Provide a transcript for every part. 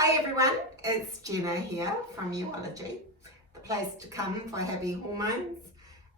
Hi everyone, it's Jenna here from Youology, the place to come for happy hormones,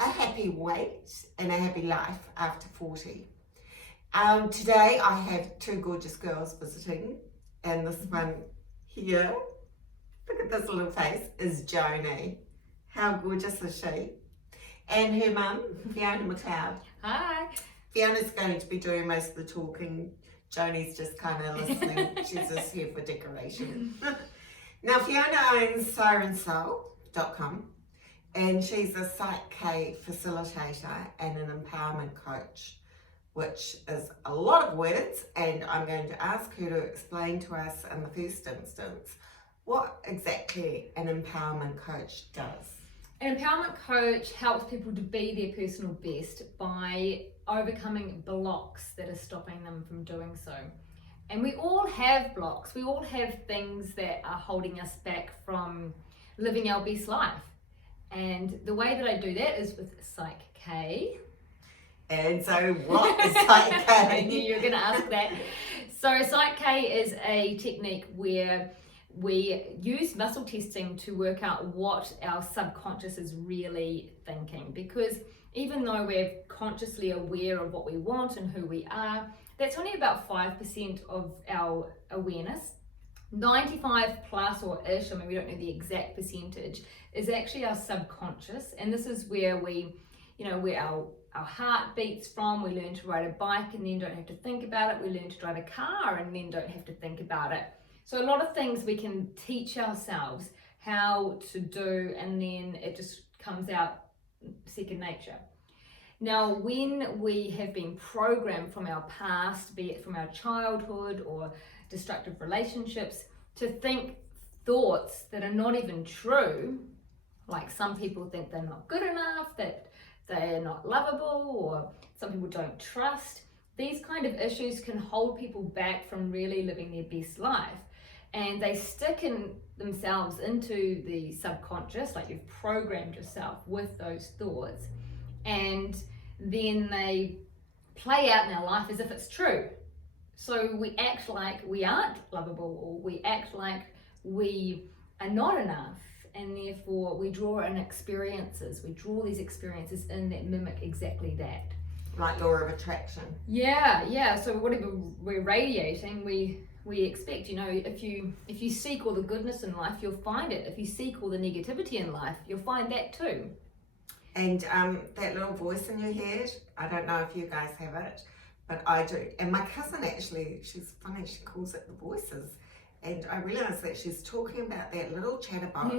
a happy weight and a happy life after 40. Today I have two gorgeous girls visiting, and this one here, look at this little face, is Joni. How gorgeous is she? And her mum, Fiona McLeod. Hi. Fiona's going to be doing most of the talking. Joni's just kind of listening. She's just here for decoration. Now, Fiona owns sirensoul.com, and she's a Psych-K facilitator and an empowerment coach, which is a lot of words, and I'm going to ask her to explain to us in the first instance what exactly an empowerment coach does. An empowerment coach helps people to be their personal best by overcoming blocks that are stopping them from doing so. And we all have blocks. We all have things that are holding us back from living our best life. And the way that I do that is with Psych-K. And so what is Psych-K? I knew you were going to ask that. So Psych-K is a technique where we use muscle testing to work out what our subconscious is really thinking, because even though we're consciously aware of what we want and who we are, that's only about 5% of our awareness. 95 plus or ish, I mean we don't know the exact percentage, is actually our subconscious, and this is where we, where our heart beats from. We learn to ride a bike and then don't have to think about it. We learn to drive a car and then don't have to think about it. So a lot of things we can teach ourselves how to do, and then it just comes out second nature. Now, when we have been programmed from our past, be it from our childhood or destructive relationships, to think thoughts that are not even true, like some people think they're not good enough, that they're not lovable, or some people don't trust, these kind of issues can hold people back from really living their best life. And they stick in themselves into the subconscious, like you've programmed yourself with those thoughts, and then they play out in our life as if it's true. So we act like we aren't lovable, or we act like we are not enough, and therefore we draw in experiences. We draw these experiences in that mimic exactly that. Like law of attraction. Yeah. So whatever we're radiating, we expect. If you seek all the goodness in life, you'll find it. If you seek all the negativity in life, you'll find that too. And that little voice in your head, I don't know if you guys have it, but I do. And my cousin actually, she's funny, she calls it the voices. And I realised that she's talking about that little chatterbox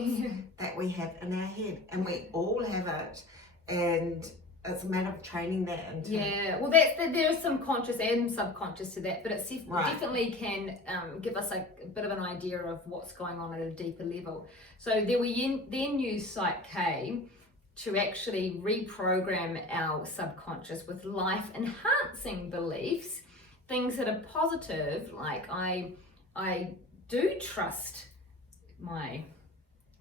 that we have in our head. And we all have it. And it's a matter of training that into. Yeah, well, there's some conscious and subconscious to that, but it definitely can give us a bit of an idea of what's going on at a deeper level. So we then use Psych-K to actually reprogram our subconscious with life-enhancing beliefs, things that are positive, like I do trust my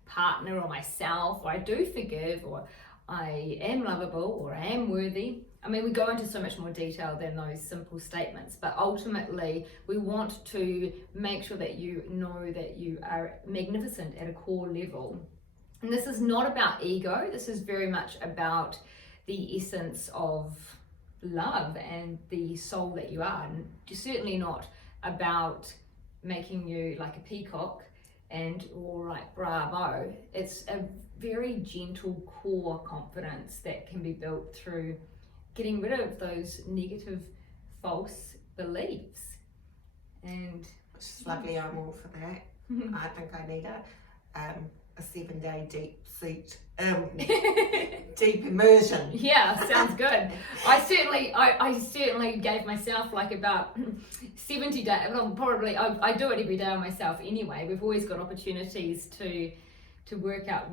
partner or myself, or I do forgive, or I am lovable, or I am worthy. I mean, we go into so much more detail than those simple statements, but ultimately we want to make sure that you know that you are magnificent at a core level. And this is not about ego. This is very much about the essence of love and the soul that you are. And it's certainly not about making you like a peacock or like bravo. It's a very gentle core confidence that can be built through getting rid of those negative false beliefs. And it's lovely. I'm all for that. I think I need a 7-day deep immersion. Yeah, sounds good. I certainly gave myself like about 70 days. Well, probably I do it every day on myself anyway. We've always got opportunities to work out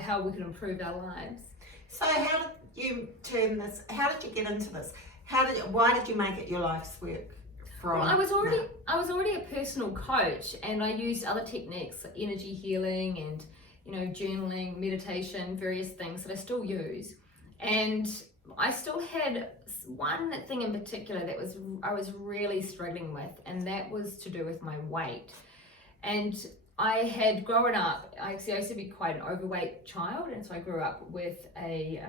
how we can improve our lives. So how did you turn this? How did you get into this? Why did you make it your life's work? Well, I was already a personal coach, and I used other techniques like energy healing and journaling, meditation, various things that I still use. And I still had one thing in particular that I was really struggling with, and that was to do with my weight. And I had grown up, I used to be quite an overweight child, and so I grew up with a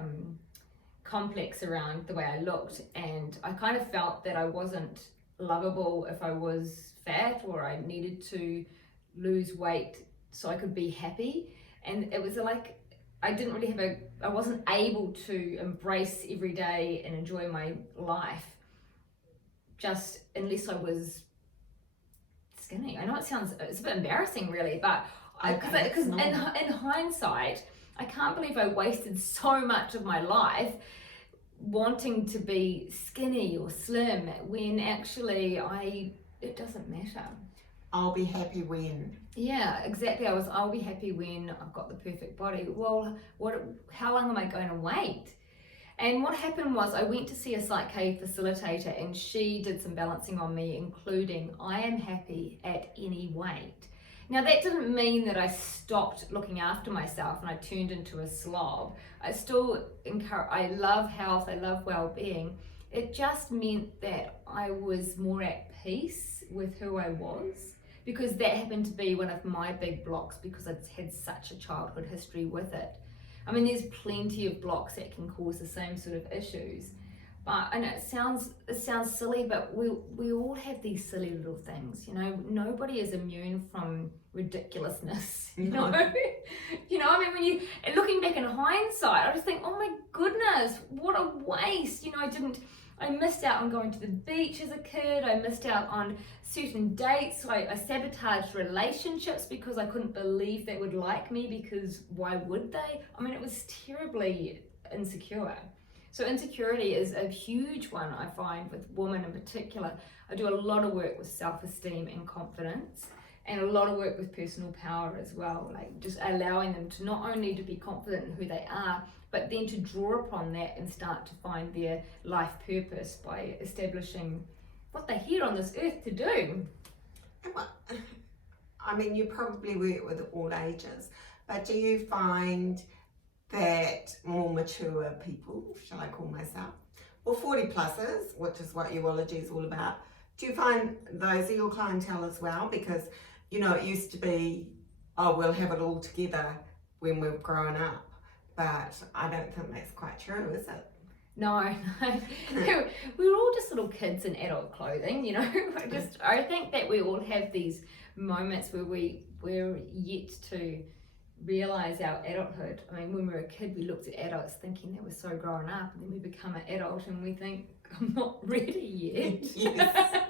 complex around the way I looked, and I kind of felt that I wasn't lovable if I was fat, or I needed to lose weight so I could be happy. And it was like I wasn't able to embrace every day and enjoy my life just unless I was skinny. I know it's a bit embarrassing really, but because in hindsight, I can't believe I wasted so much of my life wanting to be skinny or slim when actually it doesn't matter. I'll be happy when. Yeah, exactly. I'll be happy when I've got the perfect body. Well, how long am I going to wait? And what happened was I went to see a Psych-K facilitator, and she did some balancing on me, including I am happy at any weight. Now that didn't mean that I stopped looking after myself and I turned into a slob. I still I love health, I love well-being. It just meant that I was more at peace with who I was, because that happened to be one of my big blocks, because I'd had such a childhood history with it. I mean, there's plenty of blocks that can cause the same sort of issues. But I know it sounds silly, but we all have these silly little things, you know. Nobody is immune from ridiculousness, you know. You know, I mean, looking back in hindsight, I just think, oh my goodness, what a waste. You know, I missed out on going to the beach as a kid. I missed out on certain dates. I sabotaged relationships because I couldn't believe they would like me, because why would they? I mean, it was terribly insecure. So insecurity is a huge one, I find, with women in particular. I do a lot of work with self-esteem and confidence, and a lot of work with personal power as well, like just allowing them to not only to be confident in who they are, but then to draw upon that and start to find their life purpose by establishing what they're here on this earth to do. I mean, you probably work with all ages, but do you find that more mature people, shall I call myself, or 40 pluses, which is what Youology is all about, do you find those are your clientele as well? Because, you know, it used to be, oh, we'll have it all together when we've grown up, but I don't think that's quite true, is it? No. We were all just little kids in adult clothing, you know. I think that we all have these moments where we're yet to realize our adulthood. I mean, when we were a kid, we looked at adults thinking they were so grown up, and then we become an adult and we think, I'm not ready yet. Yes.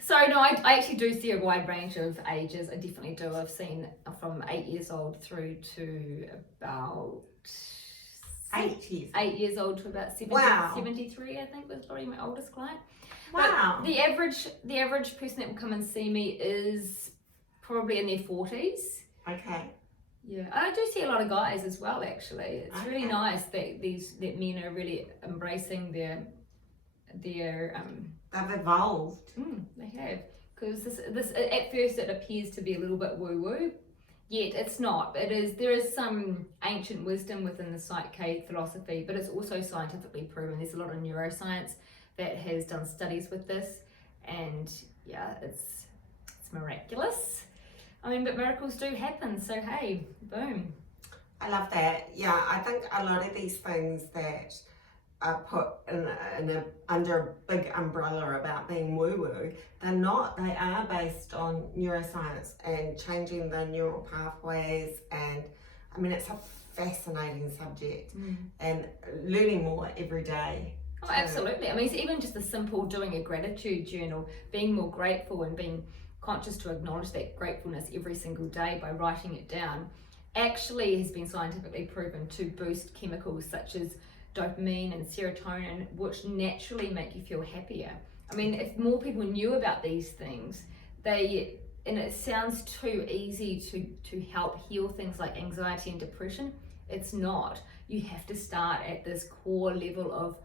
So no, I actually do see a wide range of ages. I definitely do. I've seen from 8 years old through to about 8 years old to about 73, I think was probably my oldest client. Wow. But the average person that will come and see me is probably in their 40s. Okay. Yeah, and I do see a lot of guys as well, actually. It's really nice that men are really embracing their they've evolved. They have, because this at first it appears to be a little bit woo-woo, yet it's not. There is some ancient wisdom within the Psych-K philosophy, but it's also scientifically proven. There's a lot of neuroscience that has done studies with this, and yeah, it's miraculous. I mean, but miracles do happen, so hey, boom. I love that. Yeah, I think a lot of these things that are put under a big umbrella about being woo-woo, they're not. They are based on neuroscience and changing the neural pathways, and I mean, it's a fascinating subject and learning more every day. Oh, absolutely. I mean, it's even just the simple doing a gratitude journal, being more grateful and being conscious to acknowledge that gratefulness every single day by writing it down, actually has been scientifically proven to boost chemicals such as dopamine and serotonin, which naturally make you feel happier. I mean, if more people knew about these things, and it sounds too easy to help heal things like anxiety and depression. It's not. You have to start at this core level of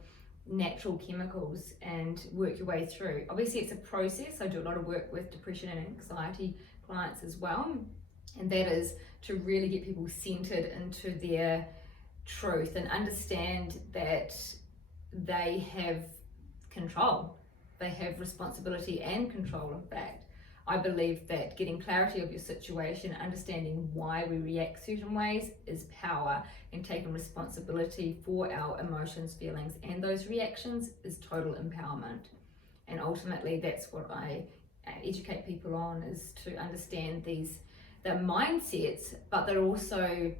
natural chemicals and work your way through. Obviously, it's a process. I do a lot of work with depression and anxiety clients as well, and that is to really get people centered into their truth and understand that they have control. They have responsibility and control, in fact. I believe that getting clarity of your situation, understanding why we react certain ways is power, and taking responsibility for our emotions, feelings, and those reactions is total empowerment. And ultimately, that's what I educate people on, is to understand the mindsets, but they're also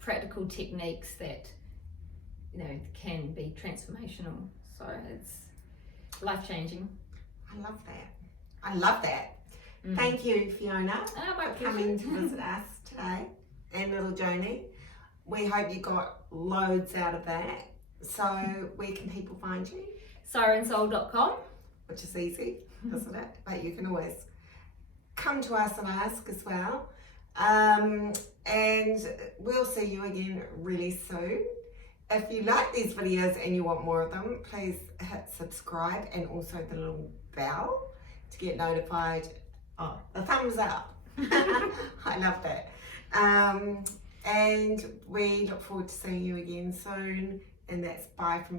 practical techniques that can be transformational. So it's life-changing. I love that. Thank you, Fiona, for coming to visit us today, and little Joni. We hope you got loads out of that. So where can people find you? Sirensoul.com. Which is easy, isn't it? But you can always come to us and ask as well. And we'll see you again really soon. If you like these videos and you want more of them, please hit subscribe and also the little bell to get notified. Oh, the thumbs up. I love that. And we look forward to seeing you again soon. And that's bye from